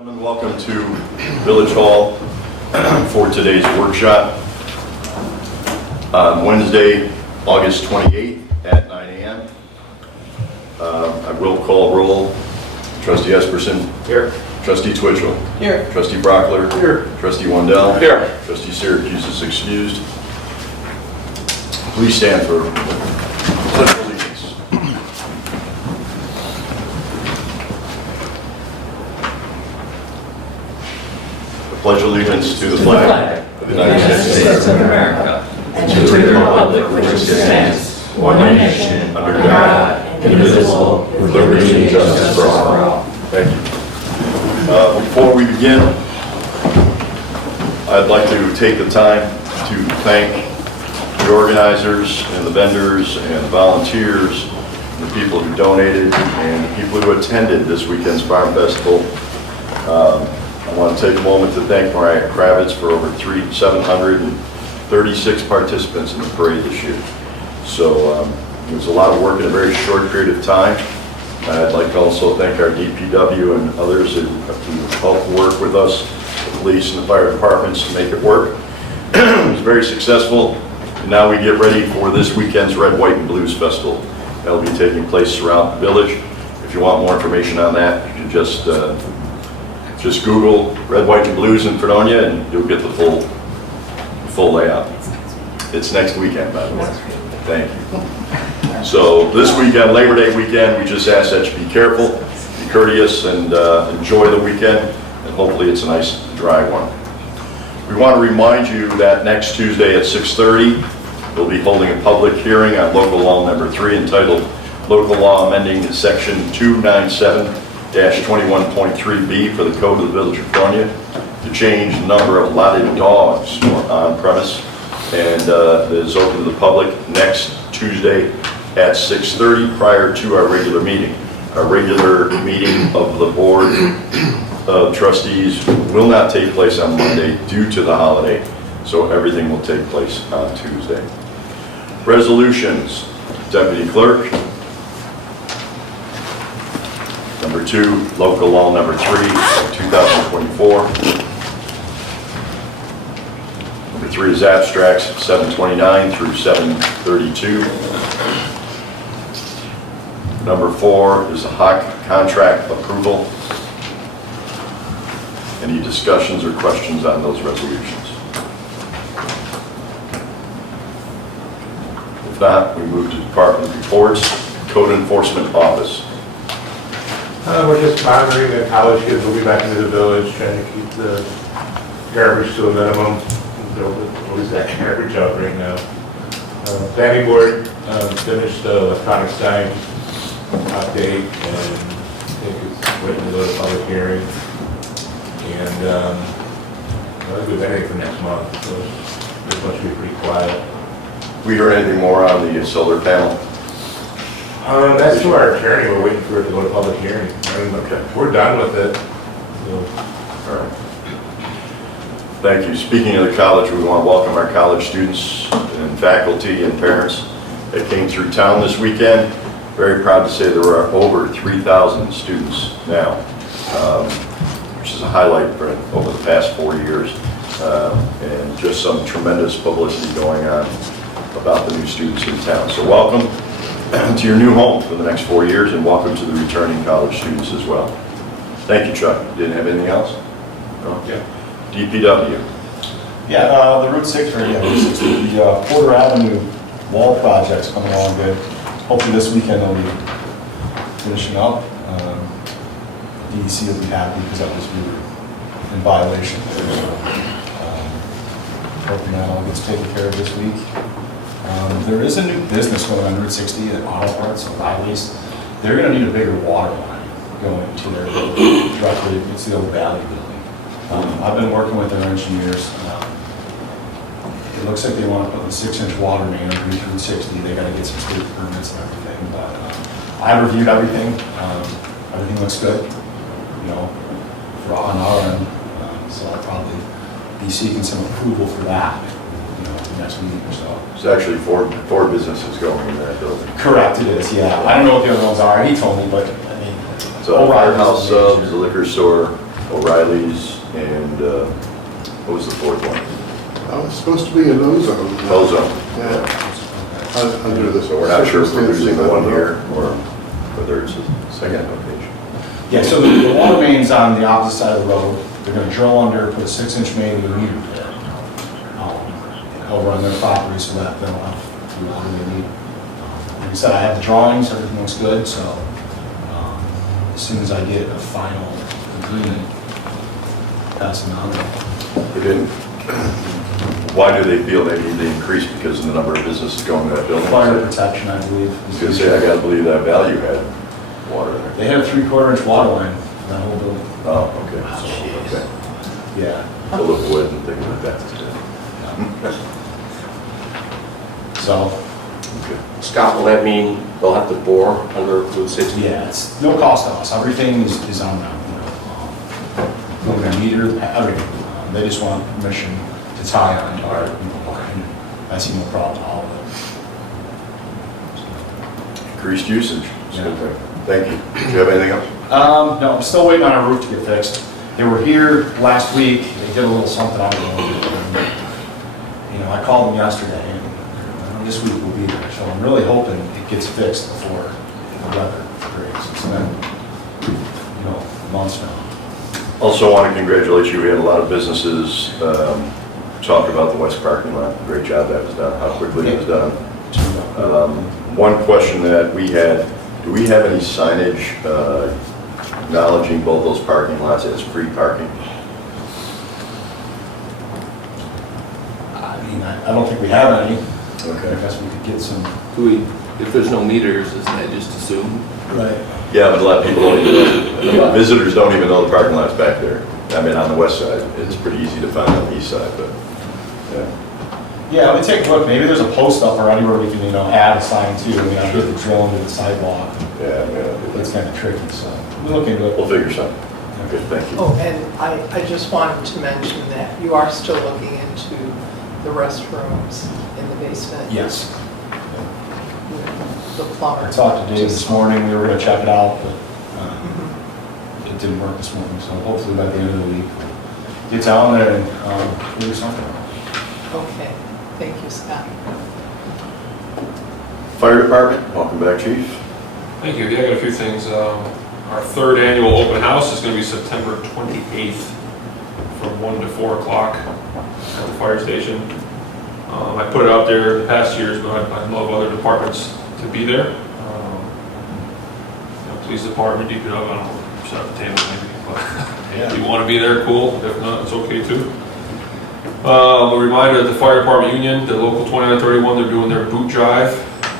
Gentlemen, welcome to Village Hall for today's workshop on Wednesday, August 28th at 9 a.m. I will call roll. Trustee Esperson. Here. Trustee Twitchell. Here. Trustee Brockler. Here. Trustee Wendell. Here. Trustee Syracuse is excused. Please stand for pledge of allegiance. I pledge allegiance to the flag of the United States of America and to the republic for which it stands, one nation, under God, indivisible, with liberty and justice for all. Thank you. Before we begin, I'd like to take the time to thank the organizers and the vendors and the volunteers, and the people who donated and the people who attended this weekend's Farm Festival. I want to take a moment to thank Mariah Kravitz for over 736 participants in the parade this year. So it was a lot of work in a very short period of time. I'd like to also thank our DPW and others who helped work with us, the police and the fire departments, to make it work. It was very successful. And now we get ready for this weekend's Red, White, and Blues Festival. That will be taking place throughout the village. If you want more information on that, you can just Google Red, White, and Blues in Fredonia, and you'll get the full layout. It's next weekend, by the way. Thank you. So this weekend, Labor Day weekend, we just ask that you be careful, be courteous, and enjoy the weekend, and hopefully it's a nice, dry one. We want to remind you that next Tuesday at 6:30, we'll be holding a public hearing on local law number 3 entitled Local Law Amending Section 297-21.3B for the Code of the Village of Fredonia to change the number of allotted dogs on premise, and it is open to the public next Tuesday at 6:30 prior to our regular meeting. Our regular meeting of the Board of Trustees will not take place on Monday due to the holiday, so everything will take place on Tuesday. Resolutions. Deputy Clerk. Number 2, local law number 3, 2024. Number 3 is abstracts 729 through 732. Number 4 is a HOC contract approval. Any discussions or questions on those resolutions? If not, we move to department reports. Code Enforcement Office. We're just monitoring that college kids will be back into the village, trying to keep the garbage to a minimum. What is that garbage out right now? Planning board finished the electronic sign update, and I think it's waiting to go to public hearing. And I think we've got anything for next month, so this one should be pretty quiet. We heard anything more on the solar panel? That's to our attorney. We're waiting for it to go to public hearing. Okay. We're done with it. So. All right. Thank you. Speaking of the college, we want to welcome our college students and faculty and parents that came through town this weekend. Very proud to say there are over 3,000 students now, which is a highlight for over the past 4 years, and just some tremendous publicity going on about the new students in town. So welcome to your new home for the next 4 years, and welcome to the returning college students as well. Thank you, Chuck. Didn't have anything else? No? Yeah. DPW. Yeah, the Route 6, the Porter Avenue wall project's coming along good. Hopefully this weekend they'll be finishing up. DEC will be happy because that was we were in violation there. So, hoping that all gets taken care of this week. There is a new business going on Route 60, the auto parts and Riley's. They're going to need a bigger water line going to their building directly. It's the old Valley building. I've been working with their engineers. It looks like they want to put a 6-inch water main underneath Route 60. They got to get some state permits and everything. But I reviewed everything. Everything looks good, you know, for on our end. So I'll probably be seeking some approval for that, you know, the next week or so. There's actually four businesses going in that building. Correct, it is. Yeah. I don't know what the other ones are. He told me, but I mean, So a firehouse subs, a liquor store, O'Reilly's, and what was the fourth one? It's supposed to be an ozone. Ozone. Yeah. Under the. So we're not sure if we're losing the one circumstances, here or whether it's a second location. Yeah, so the water main's on the opposite side of the road. They're gonna drill under, put a 6-inch main with a meter pit. Over on their property so that they'll have the water they need. Like I said, I have the drawings, everything looks good, so as soon as I get a final agreement, pass them on. They didn't. Why do they feel they need to increase? Because of the number of businesses going to that building? Fire protection, I believe. I was gonna say, I gotta believe that value had water in They there. had a 3/4-inch water line in that whole building. Oh, okay. So, okay. Yeah. Full of wood and things like that. So, Okay. Scott, will that mean they'll have to bore under Route 60? yeah, it's no cost to us. Everything is on them. We're gonna meter everything. They just want permission to tie on to our, line. I see no problem at all with Increased usage. Yeah. Okay. Thank you. Do you have anything else? it. No, I'm still waiting on our roof to get fixed. They were here last week. They did a little something, I don't know. You know, I called them yesterday and this week we'll be there. So I'm really hoping it gets fixed before the weather breaks. It's been, months now. Also want to congratulate you. We had a lot of businesses talk about the west parking lot. Great job that was done, how quickly it was done. One question that we had, do we have any signage acknowledging both those parking lots as free parking? I mean, I don't think we have any. I Okay. guess we could get some. If there's no meters, isn't that just assumed? Right. Yeah, but a lot of people don't even know. Visitors don't even know the parking lot's back there. I mean, on the west side, it's pretty easy to find on the east side, but, yeah. Yeah, let me take a look. Maybe there's a post up already where we can, add a sign too. I mean, I get the drill into the sidewalk. Yeah, It's kind of tricky, so we'll look into it. we'll figure something. Good, thank you. Oh, and I just wanted to mention that you are still looking into the restrooms in the basement. Yes. The plumber. I talked to Dave this morning. We were going to check it out, but Mhm. it didn't work this morning. So hopefully by the end of the week, we'll get down there and figure something out. Okay, thank you, Scott. Fire Department, welcome back, Chief. Thank you. Yeah, I got a few things. Our third annual open house is going to be September 28th from 1 to 4 o'clock at the fire station. I put it out there the past years, but I'd love other departments to be there. Police department, DPW, I don't know, set up a table maybe, but if you want to be there, cool. If not, it's okay too. A reminder that the fire department union, the local 2931, they're doing their boot drive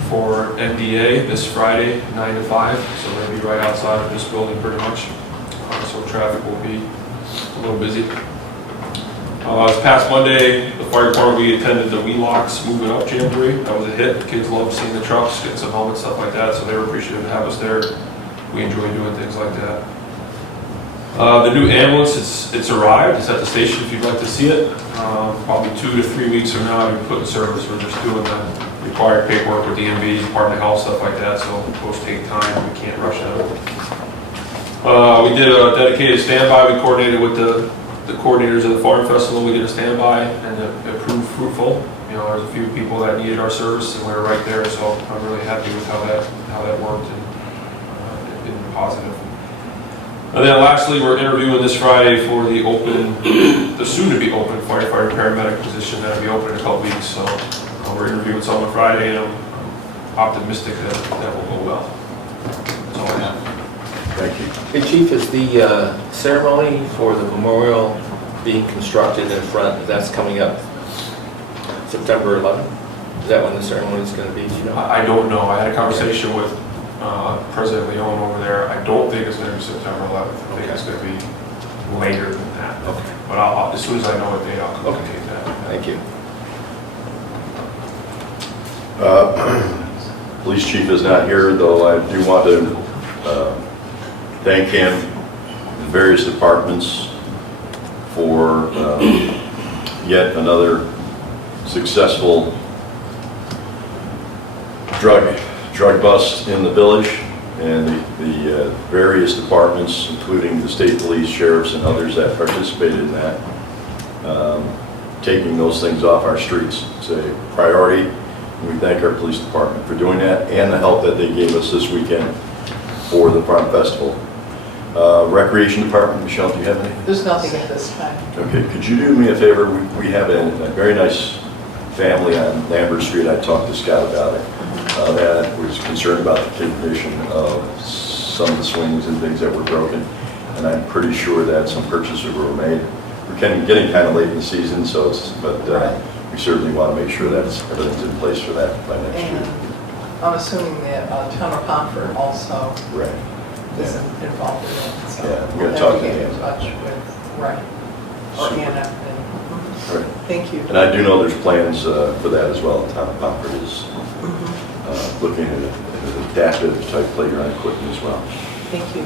for MDA this Friday, 9 to 5. So they'll be right outside of this building pretty much. So traffic will be a little busy. This past Monday, the fire department, we attended the WeLox Move It Up Jamboree. That was a hit. The kids loved seeing the trucks, getting some helmets, stuff like that. So they were appreciative to have us there. We enjoy doing things like that. The new ambulance, it's arrived. It's at the station if you'd like to see it. Probably 2 to 3 weeks from now, we put in service. We're just doing the required paperwork with DMV, Department of Health, stuff like that. So those take time. We can't rush that. We did a dedicated standby. We coordinated with the coordinators of the Farm Festival. We did a standby and it proved fruitful. There's a few people that needed our service and we were right there. So I'm really happy with how that worked and it's been positive. And then lastly, we're interviewing this Friday for the soon-to-be open firefighter paramedic position that'll be open in a couple weeks. So we're interviewing someone Friday, and I'm optimistic that will go well. That's all I have. Thank you. Hey Chief, is the ceremony for the memorial being constructed in front, that's coming up September 11th? Is that when the ceremony is going to be, do you know? I don't know. I had a conversation with President Leon over there. I don't think it's going to be September 11th. I think it's going to be later than that. Okay. But as soon as I know a date, I'll communicate that. Thank you. Police chief is not here, though I do want to thank him, the various departments, for yet another successful drug bust in the village, and the various departments, including the state police, sheriffs, and others that participated in that, taking those things off our streets. It's a priority, and we thank our police department for doing that, and the help that they gave us this weekend for the Farm Festival. Recreation Department, Michelle, do you have any? There's nothing at this time. Okay, could you do me a favor? We have a very nice family on Lambert Street. I talked to Scott about it. That was concerned about the condition of some of the swings and things that were broken. And I'm pretty sure that some purchases were made. We're getting kind of late in the season, so we certainly want to make sure that everything's in place for that by next And year. I'm assuming that Town of Pomfret also Right. is involved in it, so. Yeah, we're gonna we'll talk have to get in Ann. touch with, right, or Super. Anna. Right. Thank you. And I do know there's plans for that as well. Town of Pomfret is looking at an adaptive type playground equipment as well. Thank you.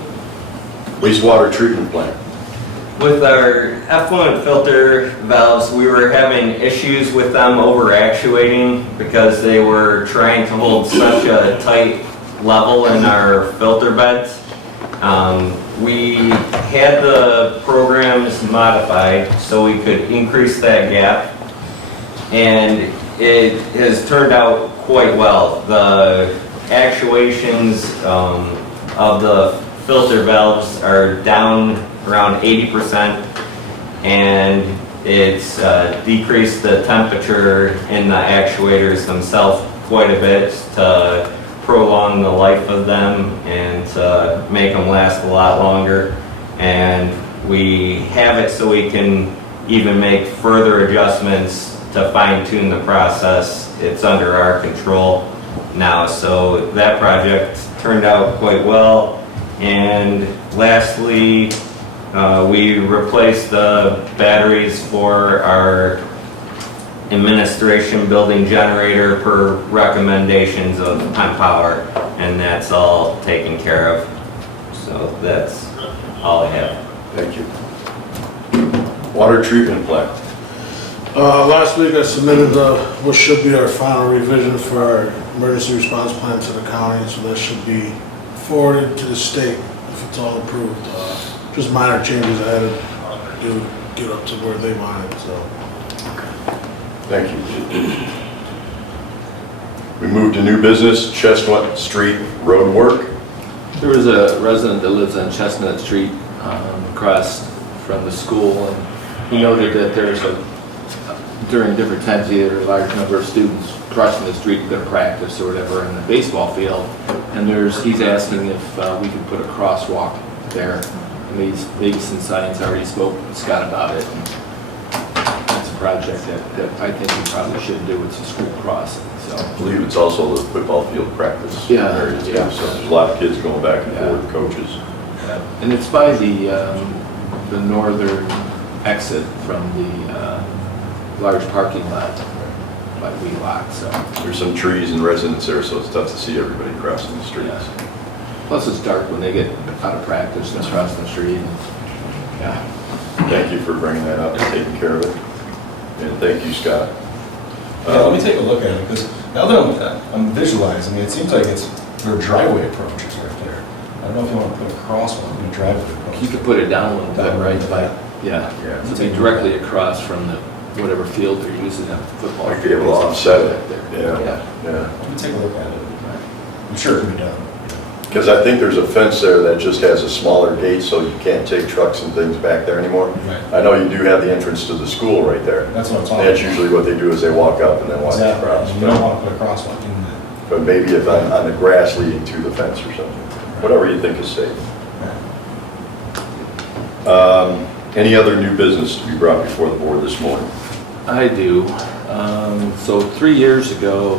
Wastewater treatment plant. With our effluent filter valves, we were having issues with them over actuating because they were trying to hold such a tight level in our filter beds. We had the programs modified so we could increase that gap, and it has turned out quite well. The actuations of the filter valves are down around 80%, and it's decreased the temperature in the actuators themselves quite a bit to prolong the life of them and to make them last a lot longer. And we have it so we can even make further adjustments to fine tune the process. It's under our control now, so that project turned out quite well. And lastly, we replaced the batteries for our administration building generator per recommendations of Penn Power, and that's all taken care of. So that's all I have. Thank you. Water treatment plant. Last week I submitted what should be our final revision for our emergency response plan to the county, so that should be forwarded to the state if it's all approved. Just minor changes I had to do to get up to where they wanted, so. Thank you. We moved to new business, Chestnut Street road work. There was a resident that lives on Chestnut Street across from the school, and he noted that there's during different times of year, a large number of students crossing the street to go to practice or whatever in the baseball field, and he's asking if we could put a crosswalk there. And these Vegas signs already spoke with Scott about it. And it's a project that I think we probably should do. It's a school crossing, so. I believe it's also the football field practice. Yeah, area too. yeah. So there's a lot of kids going back and Yeah. forth, coaches. And it's by the northern exit from the large parking lot by Wheelock, so. There's some trees and residents there, so it's tough to see everybody crossing the streets. Plus it's dark when they get out of practice and cross the street. Yeah. Thank you for bringing that up and taking care of it. And thank you, Scott. Yeah, let me take a look at it, because now that I'm visualizing, it seems like there are driveway approaches right there. I don't know if you want to put a crosswalk in a driveway approach. You could put it down a little bit, right? Yeah. Yeah. To be directly across from the, whatever field they're using at the football. Might be able to offset it. Back there. Yeah. Yeah. Yeah. Let me take a look at it. I'm sure it can be done. Because I think there's a fence there that just has a smaller gate, so you can't take trucks and things back there anymore. Right. I know you do have the entrance to the school right there. That's what I'm talking That's about. usually what they do is they walk up and then walk Exactly. across. You don't want to put a crosswalk in there. But maybe if on the grass leading to the fence or something, whatever you think is safe. Any other new business to be brought before the board this morning? I do. So 3 years ago,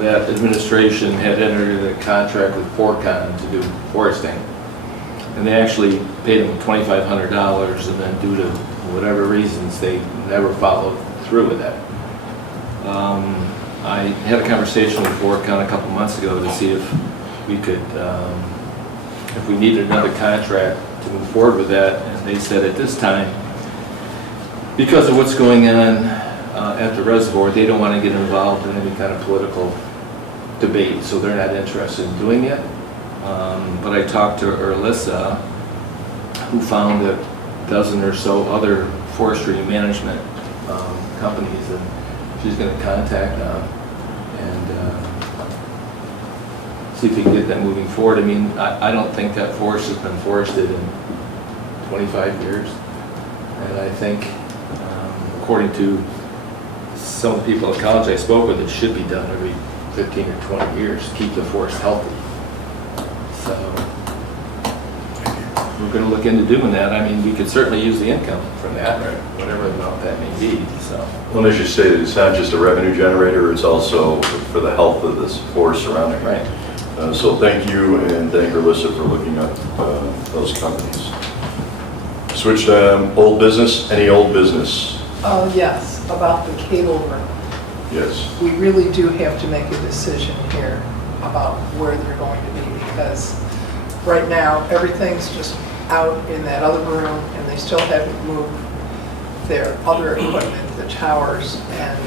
that administration had entered into a contract with Forcon to do foresting. And they actually paid them $2,500, and then due to whatever reasons, they never followed through with that. I had a conversation with Forcon a couple months ago to see if we could, if we needed another contract to move forward with that, and they said at this time, because of what's going on at the reservoir, they don't want to get involved in any kind of political debate, so they're not interested in doing it. But I talked to Erlissa, who found a dozen or so other forestry management companies, and she's going to contact them and see if we can get that moving forward. I mean, I don't think that forest has been forested in 25 years. And I think, according to some of the people at college I spoke with, it should be done every 15 or 20 years to keep the forest healthy. So we're going to look into doing that. I mean, we could certainly use the income from that, or whatever amount that may be, so. Well, as you stated, it's not just a revenue generator, it's also for the health of this forest surrounding it. Right. So thank you, and thank Alyssa for looking up those companies. Switch to old business. Any old business? Yes, about the cable room. Yes. We really do have to make a decision here about where they're going to be, because right now, everything's just out in that other room, and they still haven't moved their other equipment, the towers, and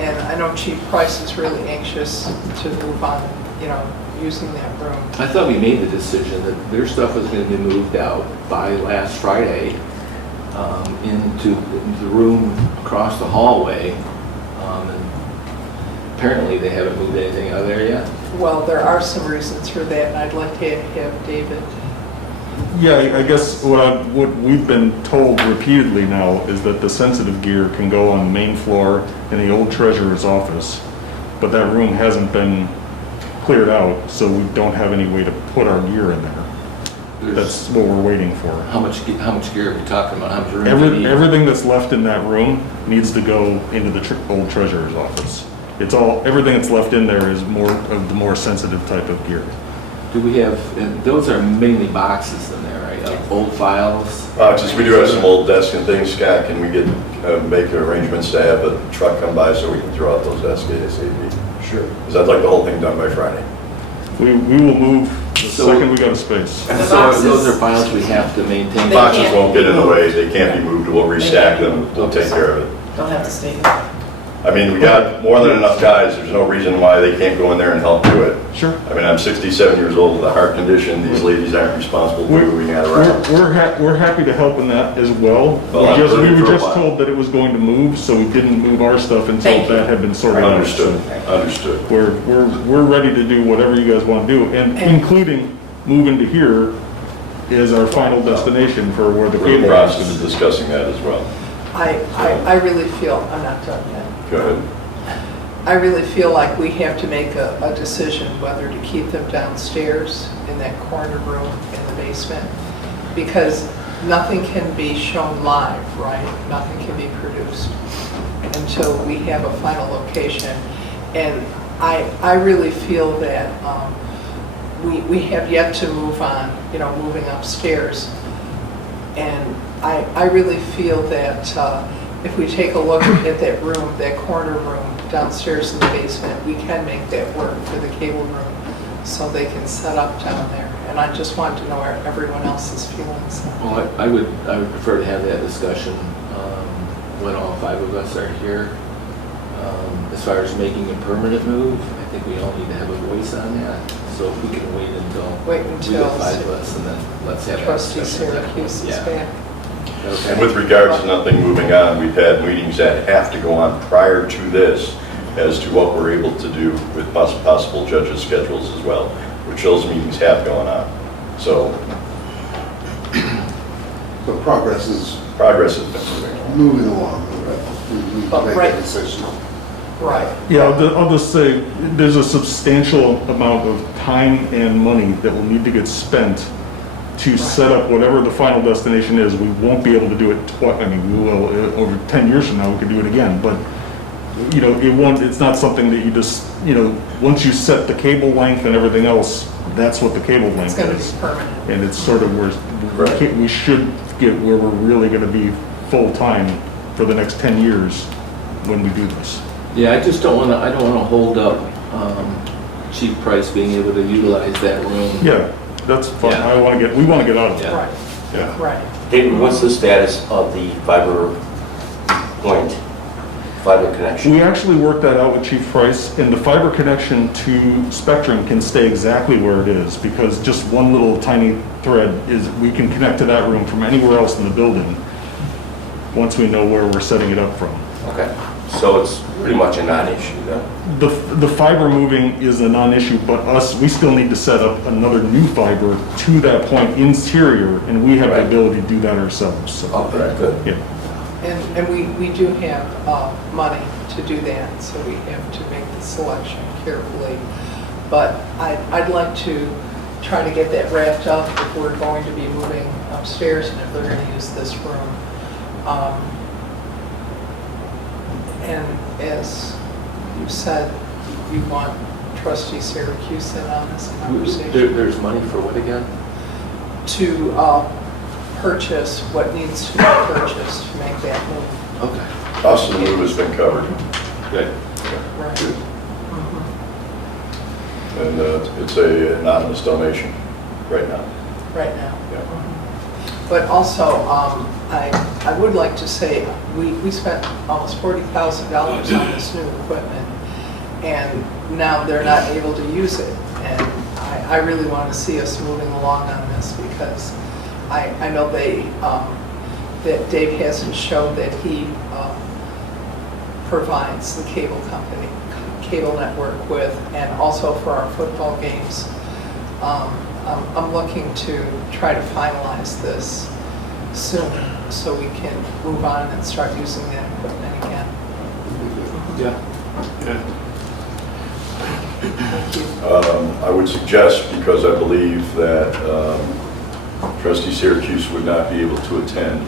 I know Chief Price is really anxious to move on, using that room. I thought we made the decision that their stuff was going to be moved out by last Friday into the room across the hallway. And apparently they haven't moved anything out of there yet. Well, there are some reasons for that, and I'd like to have David. Yeah, I guess what we've been told repeatedly now is that the sensitive gear can go on the main floor in the old treasurer's office, but that room hasn't been cleared out, so we don't have any way to put our gear in there. That's what we're waiting for. How much gear are we talking about? How much room do you need? Everything that's left in that room needs to go into the old treasurer's office. Everything that's left in there is more of the more sensitive type of gear. Do we have, and those are mainly boxes in there, right? Old files? Boxes, we do have some old desks and things. Scott, can we make arrangements to have a truck come by so we can throw out those desks ASAP? Sure. Because I'd like the whole thing done by Friday. We will move the second we got a space. So those are files we have to maintain? Boxes won't get in the way, they can't be moved, we'll restack them, we'll take care of it. Don't have to stay. I mean, we got more than enough guys, there's no reason why they can't go in there and help do it. Sure. I mean, I'm 67 years old with a heart condition, these ladies aren't responsible for moving that around. We're happy to help in that as well. Well, I'm We rooting for were a just while. told that it was going to move, so we didn't move our stuff until Thank you. that had been sorted out. Understood, So understood. We're ready to do whatever you guys want to do, and including moving to here is our final destination for where the We're in the cable process is. of discussing that as well. I really feel, I'm not done yet. Go ahead. I really feel like we have to make a decision whether to keep them downstairs in that corner room in the basement, because nothing can be shown live, right? Nothing can be produced until we have a final location. And I really feel that we have yet to move on, moving upstairs. And I really feel that if we take a look at that room, that corner room downstairs in the basement, we can make that work for the cable room so they can set up down there. And I just want to know everyone else's feelings. Well, I would prefer to have that discussion when all 5 of us are here. As far as making a permanent move, I think we all need to have a voice on that. So if we can wait until we get 5 of us, and then let's have that Trustee discussion. Syracuse is back. Okay. And with regards to nothing moving on, we've had meetings that have to go on prior to this as to what we're able to do with possible judges' schedules as well, which those meetings have gone on. So progress is progress has been moving on. moving along. We But make right- a decision. Right. Yeah, I'll just say, there's a substantial amount of time and money that will need to get spent to set up whatever the final destination is. We won't be able to do it twice. I mean, we will, over 10 years from now, we can do it again, but, it's not something that you just, once you set the cable length and everything else, that's what the cable It's length going to is. be permanent. And it's sort of where, Right. we should get where we're really gonna be full-time for the next 10 years when we do this. Yeah, I just don't want to hold up Chief Price being able to utilize that room. Yeah, that's fine. Yeah. We wanna get out of it. Yeah. Right, Yeah. right. David, what's the status of the fiber point? fiber connection? We actually worked that out with Chief Price, and the fiber connection to Spectrum can stay exactly where it is, because just one little tiny thread is, we can connect to that room from anywhere else in the building, once we know where we're setting it up from. Okay, so it's pretty much a non-issue then? The fiber moving is a non-issue, but we still need to set up another new fiber to that point interior, and we have the Right. ability to do that ourselves, so. Okay, good. Yeah. And we do have money to do that, so we have to make the selection carefully. But I'd like to try to get that wrapped up if we're going to be moving upstairs and if they're going to use this room. And as you said, you want Trustee Syracuse in on this conversation There's money for what again? to purchase what needs to be purchased to make that move. Okay, Cost of the move has been covered, good. Right. and it's a anonymous donation right now. Right now. Yeah. But also, I would like to say, we spent almost $40,000 on this new equipment, and now they're not able to use it. And I really want to see us moving along on this, because I know that Dave hasn't shown that he provides the cable company, cable network with, and also for our football games. I'm looking to try to finalize this soon so we can move on and start using that equipment again. Yeah. Thank you. I would suggest, because I believe that Trustee Syracuse would not be able to attend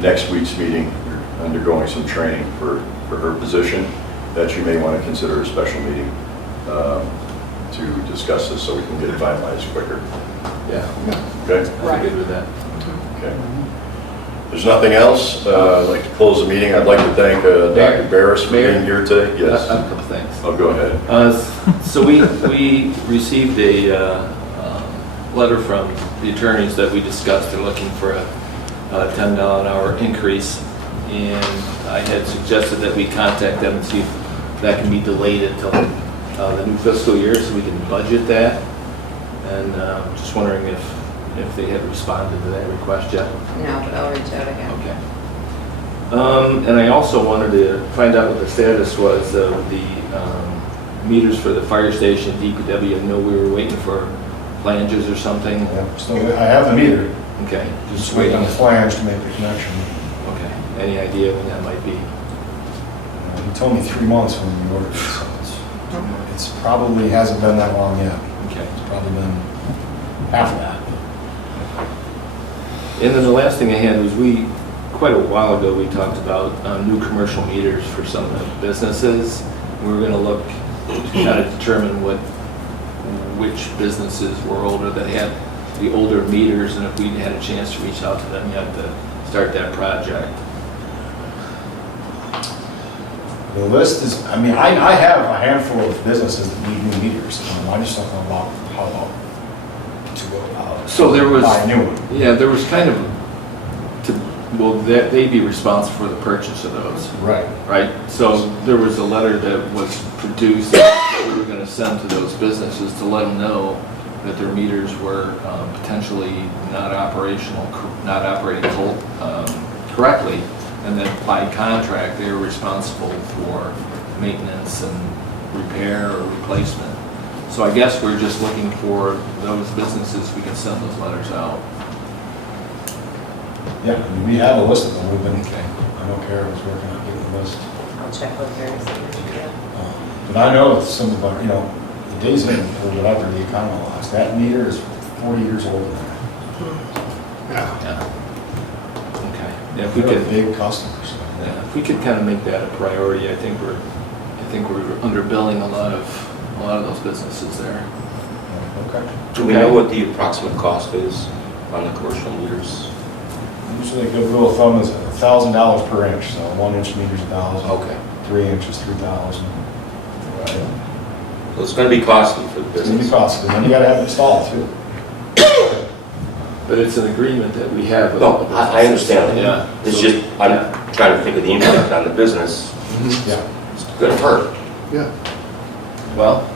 next week's meeting, undergoing some training for her position, that you may want to consider a special meeting to discuss this so we can get it finalized quicker. Yeah, Okay? I'm good with that. Okay. If there's nothing else, I'd like to close the meeting. I'd like to thank Dr. Barris for being here today. Yes. A couple things. Oh, go ahead. So we received a letter from the attorneys that we discussed. They're looking for a $10 an hour increase, and I had suggested that we contact them and see if that can be delayed until the new fiscal year so we can budget that. And just wondering if they had responded to that request yet. No, but I'll reach out again. Okay. And I also wanted to find out what the status was of the meters for the fire station, DPW. I know we were waiting for flanges or something. Yeah, still, I have the meter, Okay, just waiting on the flange to make the connection. Okay, any idea when that might be? He told me 3 months when we ordered it, so it's probably hasn't been that long yet. Okay. It's probably been half of that. And then the last thing I had was quite a while ago, we talked about new commercial meters for some of the businesses. We were gonna look to kind of determine which businesses were older that had the older meters, and if we had a chance to reach out to them yet to start that project. The list is, I mean, I have a handful of businesses that need new meters. I just don't know about how long to go about. So there was, Buy a new one. yeah, there was kind of, they'd be responsible for the purchase of those. Right. Right, so there was a letter that was produced that we were gonna send to those businesses to let them know that their meters were potentially not operating correctly, and that by contract, they were responsible for maintenance and repair or replacement. So I guess we're just looking for those businesses, we can send those letters out. Yeah, I mean, we have a list of them. We've been, I know Kara was working on getting the list. I'll check with her and see what she can. But I know that some of our, the days in or whatever the economy lost, that meter is 40 years old now. Yeah. Okay, yeah, if we They're could, big customers. yeah, if we could kind of make that a priority, I think we're underbilling a lot of those businesses there. Okay. Do we know what the approximate cost is on the commercial meters? Usually a good rule of thumb is $1,000 per inch, so 1 inch meter's $1,000. Okay. 3 inches, 3,000. So it's going to be costly for the It's gonna be business. costly, and then you gotta have it installed too. But it's an agreement that we have with No, all the businesses. I understand that. Yeah. It's So- just, yeah. trying to think of the impact on the business. Yeah. It's gonna hurt. Yeah. Well,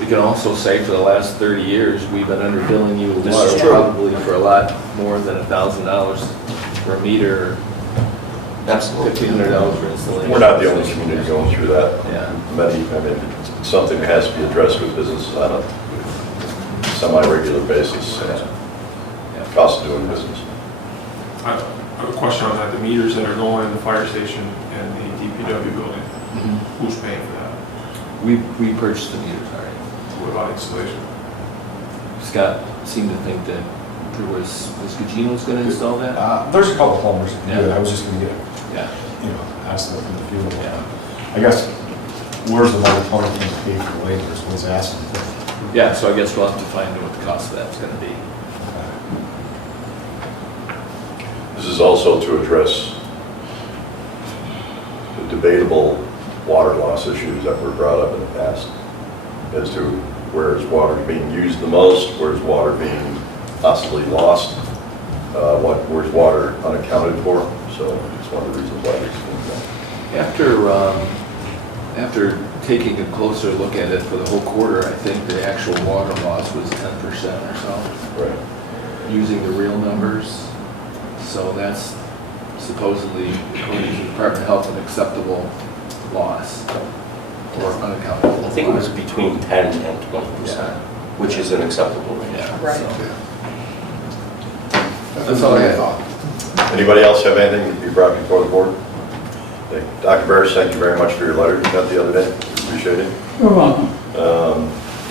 we can also say for the last 30 years, we've been underbilling you with This water is true. probably for a lot more than $1,000 for a meter, Absolutely. $1,500 for installation. We're not the only community going through that. Yeah. Many, I mean, it's something that has to be addressed with businesses on a semi-regular basis. Cost of doing business. I have a question on that, the meters that are going in the fire station and the DPW building, who's paying for that? We purchased the meters already. What about installation? Scott seemed to think that there was Gugino's gonna install that? There's a couple plumbers that can do it, I was just gonna get, Yeah. ask them in the field. I guess, where's the money coming from to pay for the labor is what he's asking. Yeah, so I guess we'll have to find out what the cost of that's gonna be. This is also to address the debatable water loss issues that were brought up in the past as to where is water being used the most, where is water being possibly lost, where's water unaccounted for. So it's one of the reasons why these things After taking a closer look at it for the whole quarter, I think the actual water loss was 10% or so, Right. using the real numbers. So that's supposedly, according to the Department of Health, an acceptable loss or unaccounted. I think it was between 10 and 20%, which is an acceptable range. Yeah. Right. That's all I had. Anybody else have anything to be brought before the board? Dr. Barris, thank you very much for your letter you got the other day. Appreciate it. You're welcome.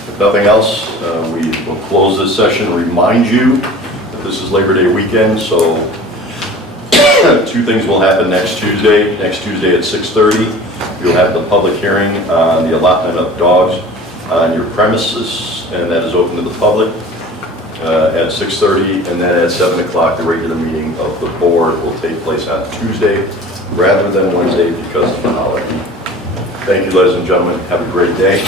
If nothing else, we will close this session. Remind you that this is Labor Day weekend, so two things will happen next Tuesday. Next Tuesday at 6:30, you'll have the public hearing on the allotment of dogs on your premises, and that is open to the public at 6:30, and then at 7 o'clock, the regular meeting of the board will take place on Tuesday rather than Wednesday because of the holiday. Thank you, ladies and gentlemen. Have a great day.